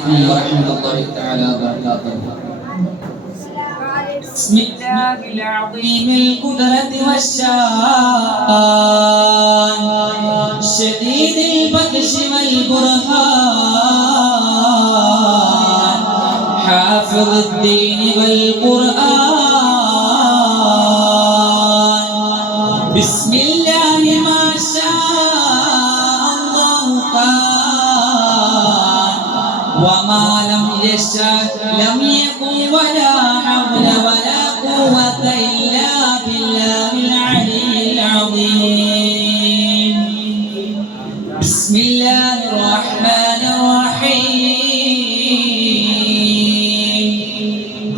عليكم ورحمة الله تعالى وبركاته. بسم الله العظيم القدرة والشان شديد البطش والبرهان حافظ الدين والقرآن بسم الله ما شاء الله كان وما لم يشاء لم يكن ولا حول ولا قوة إلا بالله العلي العظيم. بسم الله الرحمن الرحيم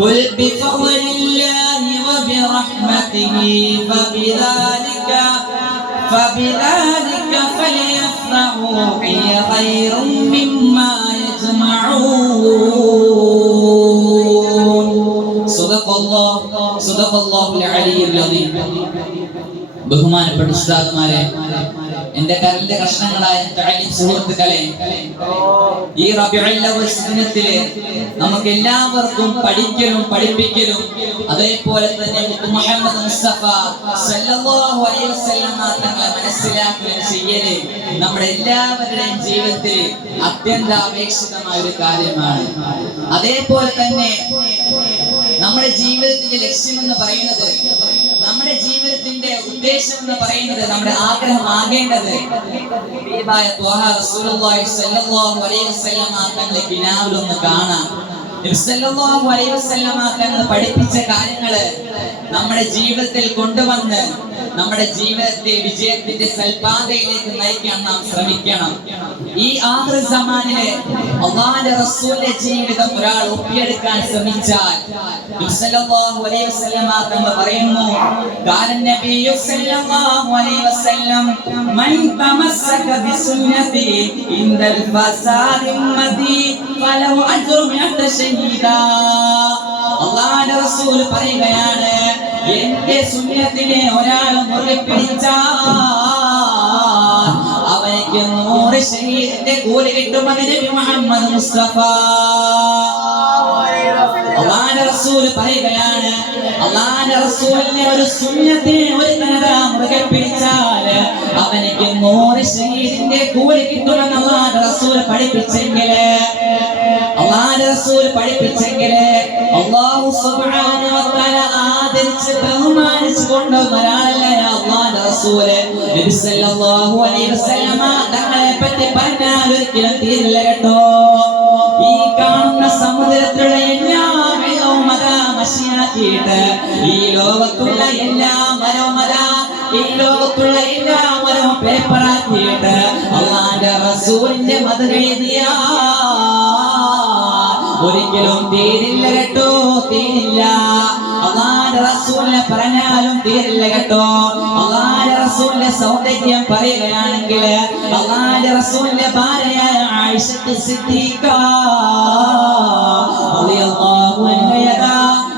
قل بفضل الله وبرحمته فبذلك فليفرحوا هي خير مما يجمعون. صدق الله العلي العظيم. ബഹുമാനപ്പെട്ട ഉസ്താദ്മാരെ, എന്റെ കരലിന്റെ കഷ്ണങ്ങളായ സുഹൃത്തുക്കളെ, ഈ റബീഉൽ അവ്വൽ ദിനത്തില് നമുക്ക് എല്ലാവർക്കും പഠിക്കലും പഠിപ്പിക്കലും അതേപോലെ തന്നെ മുഹമ്മദ് മുസ്തഫ സല്ലല്ലാഹു അലൈഹി വസല്ലം തങ്ങളെ മനസ്സിലാക്കുകയും ചെയ്യല് നമ്മുടെ എല്ലാവരുടെയും ജീവിതത്തിൽ അത്യന്താപേക്ഷിതമായ ഒരു കാര്യമാണ്. അതേപോലെ തന്നെ നമ്മുടെ ജീവിതത്തിന്റെ ലക്ഷ്യമെന്ന് പറയുന്നത്, നമ്മുടെ ജീവിതത്തിന്റെ ഉദ്ദേശം എന്ന് പറയുന്നത്, നമ്മുടെ ആഗ്രഹം ആകേണ്ടത് റസൂലുള്ളാഹി സ്വല്ലല്ലാഹു അലൈഹി വസല്ലം തങ്ങളെ കിനാവിലൊന്ന് കാണാം. നബി സല്ലല്ലാഹു അലൈഹി വസല്ലം തങ്ങൾ പഠിപ്പിച്ച കാര്യങ്ങള് നമ്മുടെ ജീവിതത്തിൽ കൊണ്ടുവന്ന് നമ്മുടെ ജീവിതത്തെ വിജയത്തിന്റെ സൽപാതയിലേക്ക് നയിക്കാൻ നാം ശ്രമിക്കണം. ഈ ആഖിർ സമാനിലെ അല്ലാഹുവിന്റെ റസൂലിന്റെ ജീവിതം ഒരാൾ ഒപ്പിയെടുക്കാൻ ശ്രമിച്ചാൽ നബി സല്ലല്ലാഹു അലൈഹി വസല്ലം തങ്ങൾ പറയുന്നു, ഖാല നബിയു സല്ലല്ലാഹു അലൈഹി വസല്ലം മൻ തമസ്സക ബിസുന്നതി ഇൻദൽ ഫസാദി ഉമ്മതി ഫലഹു അജ്റു മിഅത ഷഹീദാ. അല്ലാഹുവിന്റെ റസൂൽ പറയുകയാണ്, എന്റെ സുന്നത്തിനെ ഒരാൾ മുറുകെ പിടിച്ചാൽ അവനിക്ക് 100 ഷഹീദിന്റെ കൂലി കിട്ടുമെന്ന് നബി മുഹമ്മദ് മുസ്തഫ അല്ലാഹുവിന്റെ റസൂൽ പറയുകയാണ്, അല്ലാഹുവിന്റെ റസൂലിനെ ഒരു സുന്നത്തിനെ ഒരു തനതാ മുറുകെ പിടിച്ചാൽ അവനിക്ക് 100 ഷഹീദിന്റെ കൂലി കിട്ടുമെന്ന് അല്ലാഹുവിന്റെ റസൂൽ പഠിപ്പിച്ചെങ്കില് അല്ലാഹു സുബ്ഹാനഹു വ തആല ആദരിച്ച് ബഹുമാനിച്ച് കൊണ്ടുവന്ന ഒരാളല്ലേ അല്ലാഹുവിന്റെ റസൂല്. നബി സല്ലല്ലാഹു അലൈഹി വസല്ലം തങ്ങളെ പറ്റി പറഞ്ഞാൽ ഒരിക്കലും തീരില്ല കേട്ടോ. ഈ കാണുന്ന സമുദ്രത്തിലുള്ള എല്ലാ വെള്ളവും അതാ മഷിയാക്കിയിട്ട് ഈ ലോകത്തുള്ള എല്ലാ മരവും പേപ്പറാക്കിയിട്ട് അല്ലാഹുവിന്റെ റസൂലിന്റെ മദീനയാ ഒരിക്കലും തീരില്ല കേട്ടോ, തീരില്ല. അല്ലാഹുവിന്റെ റസൂലിനെ പറഞ്ഞാലും തീരില്ല കേട്ടോ. അല്ലാഹുവിന്റെ റസൂലിന്റെ സൗന്ദര്യം പറയുകയാണെങ്കിൽ അല്ലാഹുവിന്റെ റസൂലിന്റെ ഭാര്യയായ ആയിഷ സിദ്ദീഖ റളിയല്ലാഹു അൻഹ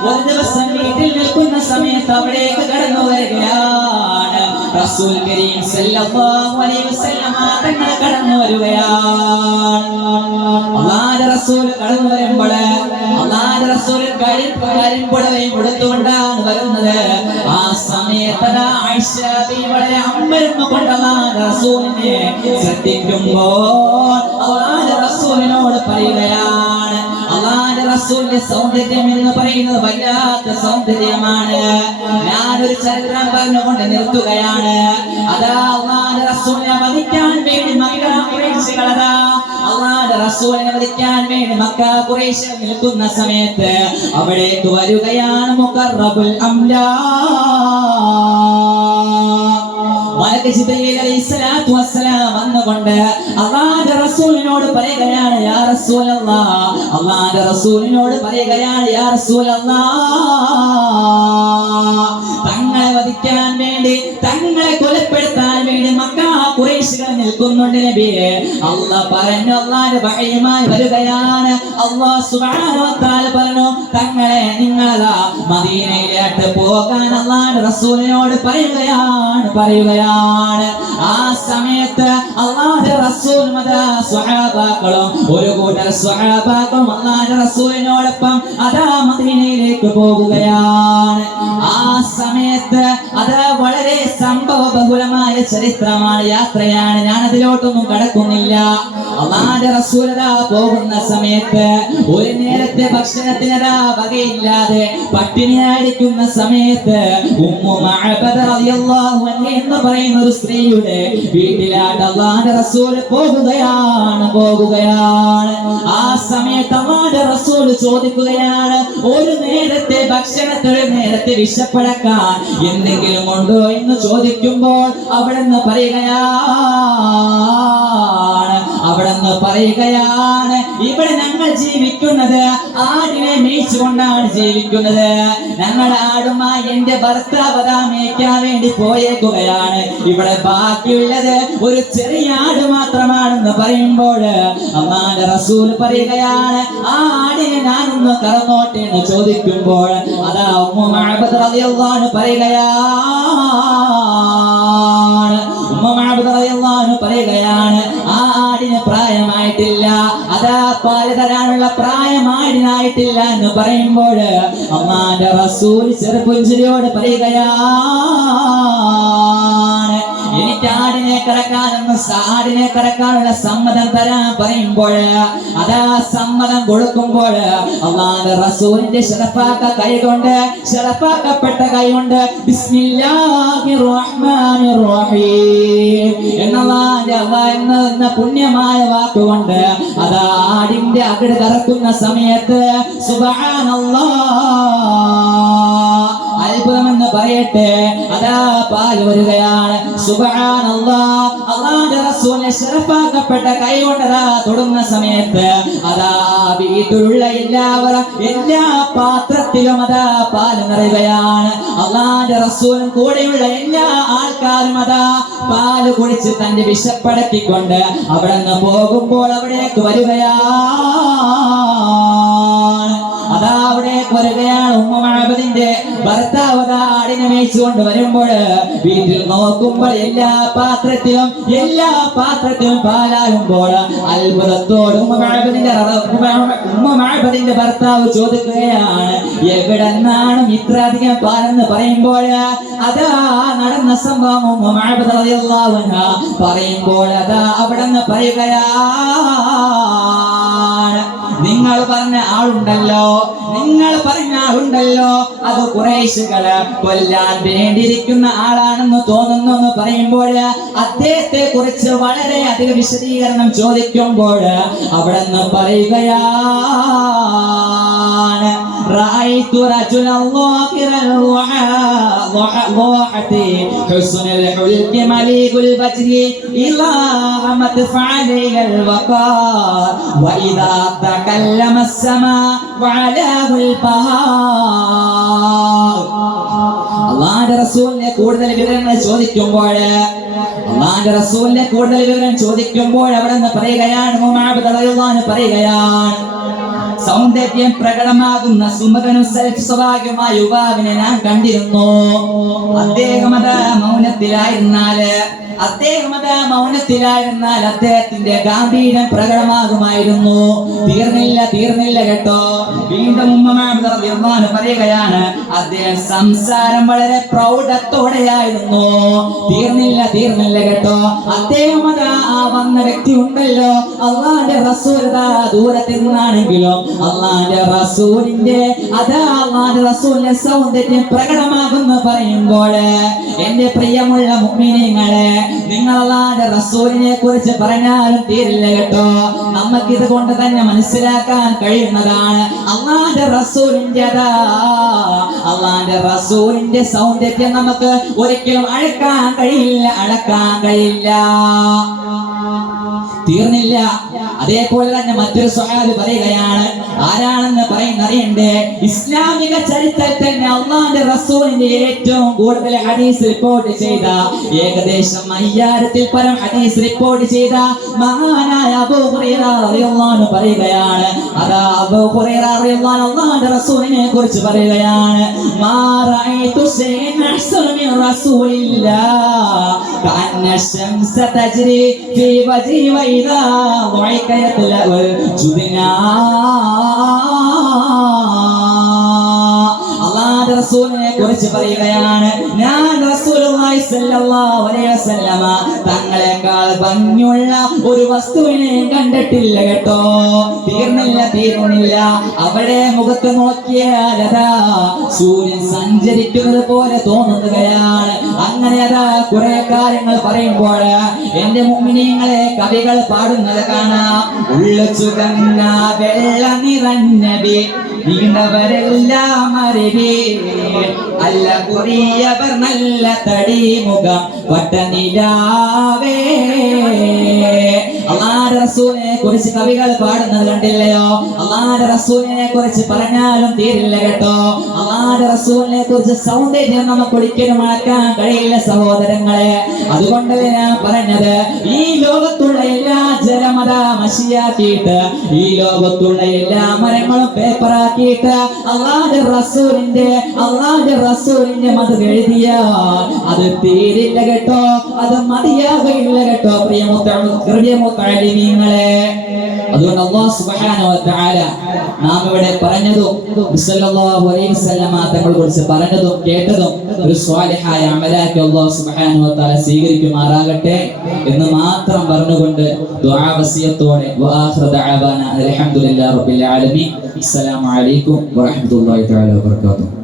ഒരു ദിവസം വീട്ടിൽ നിൽക്കുന്ന സമയത്ത് അവിടേക്ക് കടന്നു വരികയാണ് റസൂൽ കരീം സല്ലല്ലാഹു അലൈഹി വസല്ലം തങ്ങൾ കടന്നു വരികയാണ്. അല്ലാഹുവിന്റെ റസൂൽ കടന്നു വരുമ്പോൾ അല്ലാഹുവിന്റെ റസൂൽ കരിമ്പുടവയും എടുത്തുകൊണ്ടാണ് വരുന്നത്. ആ സമയത്ത് ആയിഷ ബീവി വളരെ അമ്പരന്ന് കൊണ്ട് അല്ലാഹുവിന്റെ റസൂലിനെ ശ്രദ്ധിക്കുമ്പോൾ അല്ലാഹുവിന്റെ റസൂലിനോട് പറയുകയാണ്, അല്ലാഹുവിന്റെ റസൂലിന്റെ സൗന്ദര്യം എന്ന് പറയുന്നത് വല്ലാത്ത സൗന്ദര്യമാണ്. ഞാനൊരു ചരിത്രം പറഞ്ഞുകൊണ്ട് നിർത്തുകയാണ്. അതാ അല്ലാഹുവിന്റെ റസൂലിനെ വധിക്കാൻ വേണ്ടി മക്ക ഖുറൈശികൾ അല്ലാഹുവിന്റെ റസൂലിനെ വധിക്കാൻ വേണ്ടി മക്ക ഖുറൈശികൾ നിൽക്കുന്ന സമയത്ത് അവിടേക്ക് വരികയാണ് മുഖറബുൽ അംലാക് ജിബ്രീൽ അലൈഹിസ്സലാത്തു വസ്സലാം വന്നുകൊണ്ട് അല്ലാഹുവിന്റെ റസൂലിനോട് പറയുകയാണ്, യാ റസൂലല്ലാഹ്, അല്ലാഹുവിന്റെ റസൂലിനോട് പറയുകയാണ്, യാ റസൂലല്ലാഹ്, തങ്ങളെ വധിക്കാൻ വേണ്ടി, തങ്ങളെ കൊലപ്പെടുത്താൻ വേണ്ടി മക്ക ഖുറൈശ് ഖുറൈശികൾ നിൽക്കുന്നുണ്ട് നബിയെ. അല്ലാഹ് പറഞ്ഞു, അല്ലാഹുവിന്റെ വഹയുമായി വരികയാണ്. അല്ലാഹു സുബ്ഹാനഹു വ തആല പറഞ്ഞു, തങ്ങളെ നിങ്ങളാ മദീനയിലേക്ക് പോകാൻ അല്ലാഹുവിന്റെ റസൂലിനോട് പറയുകയാണ്. ആ സമയത്ത് അല്ലാഹുവിന്റെ റസൂൽ സ്വഹാബാക്കളും ഒരു കൂട്ടർ സ്വഹാബാക്കളും അല്ലാഹുവിന്റെ റസൂലിനോടൊപ്പം അതാ മദീനയിലേക്ക് പോകുകയാണ്. ആ സമയത്ത് അത് വളരെ സംഭവബഹുലമായ ചരിത്രമാണ്, യാത്രയാണ്. ഞാൻ അതിലോട്ടൊന്നും കടക്കുന്നില്ല. അല്ലാഹുവിന്റെ റസൂൽ പോകുന്ന സമയത്ത് ഒരു നേരത്തെ ഭക്ഷണത്തിനതാ വകയില്ലാതെ പട്ടിണിയായിരിക്കുന്ന സമയത്ത് ഉമ്മു മഅബദ റളിയല്ലാഹു അൻഹ എന്ന് പറയുന്ന ഒരു സ്ത്രീയുടെ വീട്ടിലാണ് അല്ലാഹുവിന്റെ റസൂൽ പോകുകയാണ്. ആ സമയത്ത് അല്ലാഹുവിന്റെ റസൂൽ ചോദിക്കുകയാണ്, ഒരു നേരത്തെ ഭക്ഷണത്തിൽ നേരത്തെ വിശപ്പടക്കാൻ എന്തെങ്കിലും ഉണ്ടോ എന്ന് ചോദിക്കുമ്പോൾ അവിടുന്ന് പറയുകയാണ്, ഇവിടെ ഞങ്ങൾ ജീവിക്കുന്നത് ആടിനെ മേയിച്ചുകൊണ്ടാണ് ജീവിക്കുന്നത്. ഞങ്ങളുടെ ആടുമായി എന്റെ ഭർത്താവ് മേയ്ക്കാൻ വേണ്ടി പോയേക്കുകയാണ്. ഇവിടെ ബാക്കിയുള്ളത് ഒരു ചെറിയ ആട് മാത്രമാണെന്ന് പറയുമ്പോൾ അല്ലാഹുവിന്റെ റസൂൽ പറയുകയാണ്, ആ ആടിനെ ഞാനൊന്ന് കറന്നോട്ടെ എന്ന് ചോദിക്കുമ്പോൾ അതാ ഉമ്മു മഅബദ റളിയല്ലാഹു അൻഹ പറയുകയാണ്, ആ ആടിന് പ്രായമായിട്ടില്ല, അതാ പാല് തരാനുള്ള പ്രായമായിട്ടില്ല എന്ന് പറയുമ്പോൾ അല്ലാഹുവിന്റെ റസൂൽ ചെറുപുഞ്ചിരിയോട് പറയുകയാണ്, എനിക്ക് ആടിനെ കറക്കാനുള്ള സമ്മതം തരാൻ പറയുമ്പോൾ അതാ സമ്മതം കൊടുക്കുമ്പോൾ അല്ലാഹുവിന്റെ റസൂലിന്റെ ശറഫാക്കപ്പെട്ട കൈ കൊണ്ട് ബിസ്മില്ലാഹിർ റഹ്മാനിർ റഹീം എന്ന പുണ്യമായ വാക്കുകൊണ്ട് അതാ ആടിന്റെ അകിട് കറക്കുന്ന സമയത്ത് സുബ്ഹാനല്ലാഹ്, അത്ഭുതമെന്ന് പറയട്ടെ, അതാ പാൽ വരികയാണ്. സുബ്ഹാനല്ലാഹ്, അല്ലാഹുവിന്റെ റസൂലിനെ ശറഫാക്കപ്പെട്ട കൈ കൊണ്ട് തൊടുന്ന സമയത്ത് അതാ വീട്ടിലുള്ള എല്ലാ പാത്രത്തിലും അതാ പാൽ നിറയുകയാണ്. അല്ലാഹുവിന്റെ റസൂലും കൂടെയുള്ള എല്ലാ ആൾക്കാരും അതാ പാല് കുടിച്ച് തന്റെ വിശപ്പടക്കിക്കൊണ്ട് അവിടെ നിന്ന് പോകുമ്പോൾ അവിടേക്ക് വരികയാണ്. ഉമ്മു മഅബദിന്റെ ഭർത്താവ് ആടിനെ മേയിച്ചുകൊണ്ട് വരുമ്പോൾ വീട്ടിൽ നോക്കുമ്പോൾ എല്ലാ പാത്രത്തിലും പാലാകുമ്പോൾ അത്ഭുതത്തോട് ഉമ്മു മഅബദിന്റെ ഭർത്താവ് ചോദിക്കുകയാണ്, എവിടെ നിന്നാണ് ഇത്രയധികം പാലെന്ന് പറയുമ്പോൾ അതാ നടന്ന സംഭവം ഉമ്മു മഅബദ റളിയല്ലാഹു അൻഹ പറയുമ്പോൾ അതാ അവിടെ നിന്ന് പറയുകയാണ്, നിങ്ങൾ പറഞ്ഞ ആളുണ്ടല്ലോ അത് ഖുറൈശികളെ കൊല്ലാൻ വേണ്ടിയിരിക്കുന്ന ആളാണെന്ന് തോന്നുന്നു എന്ന് പറയുമ്പോൾ അദ്ദേഹത്തെ കുറിച്ച് വളരെ അധികം വിശദീകരണം ചോദിക്കുമ്പോൾ അവിടെ നിന്ന് പറയുകയാണ്, റഅയ്തു റജുലൻ ളാഖിറൽ ളാഹതി ഹുസ്നുൽ ഹുൽഖി മലീകുൽ വജ്ഹി ഇലാ മത്ഫഅലിൽ വഖാർ വഇദാ തകല്ലമ السما وعلاه البهار. അല്ലാഹുവിന്റെ റസൂലിനെ കൂടുതൽ വിവരങ്ങൾ ചോദിക്കുമ്പോൾ അവിടെ നിന്ന് പറയുകയാണ്, ഉമ്മു മഅബദ റളിയല്ലാഹു അൻഹ പറയുകയാണ്, സൗന്ദര്യം പ്രകടമാകുന്ന സുമുഖനും സ്വഭാവമായ യുവാവിനെ ഞാൻ കണ്ടിരുന്നു. അദ്ദേഹം മൗനത്തിലായിരുന്നാൽ അദ്ദേഹത്തിന്റെ ഗാംഭീര്യം പ്രകടമാകുമായിരുന്നു. തീർന്നില്ല കേട്ടോ. വീണ്ടും ഉമ്മു മഅബദ റളിയല്ലാഹു അൻഹ പറയുകയാണ്, അദ്ദേഹം സംസാരം വളരെ പ്രൗഢത്തോടെയായിരുന്നു. തീർന്നില്ല കേട്ടോ. അദ്ദേഹം വന്ന വ്യക്തി ഉണ്ടല്ലോ, അല്ലാഹുവിന്റെ റസൂൽ ദൂരത്തിൽ നിന്നാണെങ്കിലും അല്ലാഹുവിന്റെ റസൂലിന്റെ സൗന്ദര്യം പ്രകടമാകുന്നു പറയുമ്പോൾ എന്റെ പ്രിയമുള്ള മുഅ്മിനീങ്ങളെ, നിങ്ങൾ അല്ലാഹുവിന്റെ റസൂലിനെ കുറിച്ച് പറഞ്ഞാലും തീരില്ല കേട്ടോ. നമുക്കിത് കൊണ്ട് തന്നെ മനസ്സിലാക്കാൻ കഴിയുന്നതാണ് അല്ലാഹുവിന്റെ റസൂലിന്റെ സൗന്ദര്യം നമുക്ക് ഒരിക്കലും അളക്കാൻ കഴിയില്ല. തീർന്നില്ല. അതേപോലെ തന്നെ മറ്റൊരു സ്വഹാബി പറയുകയാണ്, ആരാണെന്ന് അറിയണ്ടേ? ഇസ്ലാമിക ചരിത്രത്തിൽ തന്നെ അള്ളാഹുവിന്റെ റസൂലിന്റെ ഏറ്റവും കൂടുതൽ ഹദീസ് റിപ്പോർട്ട് ചെയ്ത, ഏകദേശം 5000-ൽ പരം ഹദീസ് റിപ്പോർട്ട് ചെയ്ത മഹാനായ അബൂ ഹുറൈറ റളിയല്ലാഹു അൻഹു പറയുകയാണ്. അതാ അബൂ ഹുറൈറ റളിയല്ലാഹു അൻഹു അള്ളാഹുവിന്റെ റസൂലിനെ കുറിച്ച് പറയുകയാണ്, മാ റഅയ്തു ശൈഅൻ അഹ്സന മിൻ റസൂലില്ലാഹ് കഅന്ന ശംസ തജ്രി ഫീ വജ്ഹി വഇദാ ضحك يطلع الجبنا. അല്ലാഹുവിന്റെ റസൂലിനെ കുറിച്ച് പറയുകയാണ്, ഞാൻ റസൂലുള്ളാഹി സ്വല്ലല്ലാഹു അലൈഹി വസല്ലമ തങ്ങളെക്കാൾ ഭംഗിയുള്ള ഒരു വസ്തുവിനെ കണ്ടിട്ടില്ല കേട്ടോ. തീർന്നില്ല. അവിടെ മുഖത്ത് നോക്കിയാൽ അതാ സൂര്യൻ സഞ്ചരിക്കുന്നത് പോലെ തോന്നുകയാണ്. അങ്ങനെ അതാ കുറെ കാര്യങ്ങൾ പറയുമ്പോൾ എന്റെ മുഅ്മിനീങ്ങളെ കവികൾ പാടുന്നത് കാണാം. ഉള്ള ചുവന്ന വെള്ള നിറഞ്ഞബി വീണവരെല്ലാം അറിവേ, അല്ല കുറിയവർ നല്ല തടി മുഖം വട്ടനിലാവേ. അല്ലാഹുവിന്റെ റസൂലിനെ കുറിച്ച് കവികൾ പാടുന്നത് കണ്ടില്ലയോ? അല്ലാഹുവിന്റെ റസൂലിനെ കുറിച്ച് പറഞ്ഞാലും തീരില്ല കേട്ടോ. അല്ലാഹുവിന്റെ റസൂലിനെ കുറിച്ച് സൗന്ദര്യം നമുക്ക് ഒരിക്കലും അളക്കാൻ കഴിയില്ല സഹോദരങ്ങളെ. അതുകൊണ്ടല്ലേ ഞാൻ പറഞ്ഞത്, ഈ ലോകത്തുള്ള എല്ലാ ജലമത മഷിയാക്കിയിട്ട്, ഈ ലോകത്തുള്ള എല്ലാ മരങ്ങളും പേപ്പറാക്കിയിട്ട് അല്ലാഹുവിന്റെ റസൂലിന്റെ മതം എഴുതിയാൽ അത് തീരില്ല കേട്ടോ, അത് മതിയാകയില്ല കേട്ടോ പ്രിയമുത്തഅലിമീങ്ങളെ. അതുകൊണ്ട് അല്ലാഹു സുബ്ഹാനഹു വ തആല നാം ഇവിടെ പറഞ്ഞതും സല്ലല്ലാഹു അലൈഹി വസല്ലമ തങ്ങളെ കുറിച്ച് പറഞ്ഞതും കേട്ടതും ഒരു സ്വാലിഹായ അമലാക്കി അല്ലാഹു സുബ്ഹാനഹു വ തആല സ്വീകരിക്കുമാറാകട്ടെ എന്ന് മാത്രം പറഞ്ഞുകൊണ്ട് ദുആ വസിയത്തോടെ വആഖിറു ദഅവാന അൽഹംദുലില്ലാഹി റബ്ബിൽ ആലമീൻ. അസ്സലാമു അലൈക്കും വറഹ്മത്തുള്ളാഹി തആല വബറകാതുഹു.